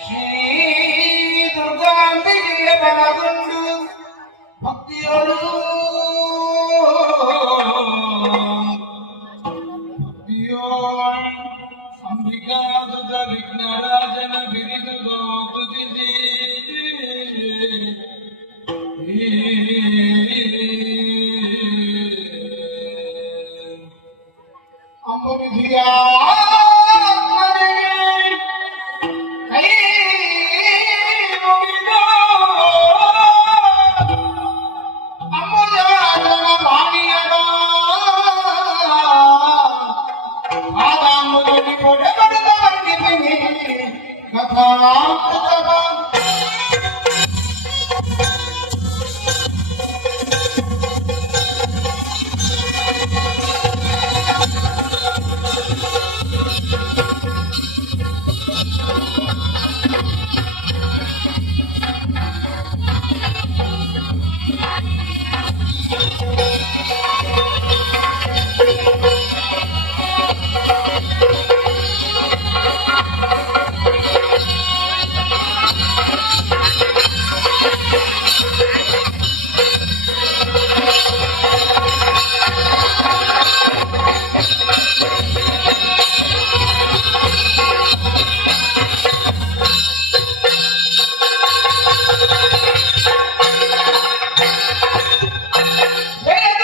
ಶ್ರೀ ದುರ್ಗಾಂಬಿಕೆಯ ಬಲಗೊಂಡು ಭಕ್ತಿಯೋಳು ಅಂಬಿಕಾ ದುರ್ಗ ವಿಘ್ನರಾಜನ ಬಿರಿದು ತುದಿಸಿ ಅಂಬುಧಿಯ Hey!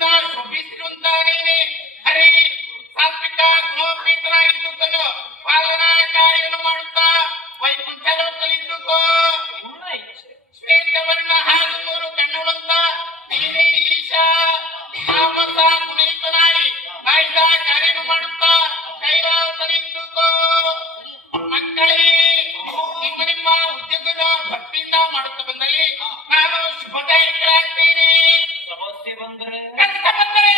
ಮನಸ್ಸಿನಿಂದ ಶೋಭಿಸಿರುವಂತಾಗಿದೆ. ಹರಿ ಸಾತ್ವಿಕ ಗುಣೋಪೇತರಾಗಿದ್ದುಕೊಂಡು ಪಾಲನಾ ಕಾರ್ಯವನ್ನು ಮಾಡುತ್ತಾ ವೈಕುಂಠ ಲೋಕದಲ್ಲಿದ್ದುಕೋ. ಶ್ವೇತವರ್ಣ ಹಾಗೂ ಮೂರು ಕಣ್ಣುಗಳಂತ ನೀನೇ ಈಶಾ ತಾಮಸ ಗುಣಯುಕ್ತನಾಗಿ ಕಾಯ್ದ ಕಾರ್ಯವನ್ನು ಮಾಡುತ್ತಾ ಕೈಲಾಸದಲ್ಲಿದ್ದುಕೋ. ಮಕ್ಕಳೇ, ನಿಮ್ಮ ನಿಮ್ಮ ಉದ್ಯೋಗದ ಭಕ್ತಿಯಿಂದ ಮಾಡುತ್ತಾ ಬಂದಲ್ಲಿ ನಾನು ಶುಭದಾಯಕರಾಗ್ತೇನೆ. ಸಮಸ್ಯೆ ಬಂದರೆ ಕಷ್ಟ ಬಂದರೆ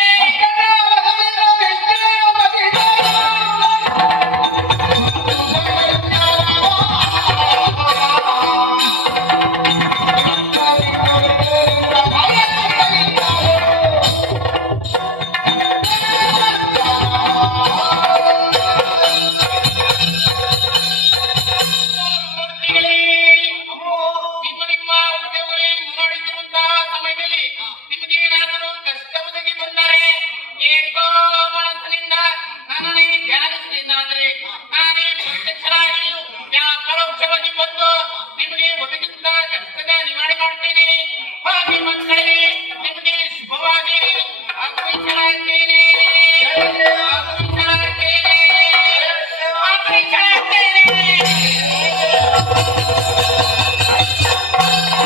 ಮೂರ್ತಿಗಳೇ, ನಿಮ್ಮ ನಿಮ್ಮ ಉದ್ಯೋಗದಲ್ಲಿ ಮಾಡಿದಿರುವಂತಹ ಸಮಯದಲ್ಲಿ ನಿಮಗೇನಾದರೂ ಕಷ್ಟ ಒದಗಿ ಬಂದರೆ ಏಕೋ ಮನಸ್ಸಿನಿಂದ ನನ್ನನ್ನೇ ಧ್ಯಾನಿಸಿದರೆ ನಾನೇ ಪ್ರತ್ಯಕ್ಷರಾಗಿಯೂ ಪರೋಕ್ಷವಾಗಿ ಬಂದು ನಿಮಗೆ ಒದಗಿಸಿದ ಕಷ್ಟದ ನಿವಾರಣೆ ಮಾಡ್ತೇನೆ. ಹಾಗೆ ಮಕ್ಕಳೇ, ನಿಮಗೆ ಶುಭವಾಗಿ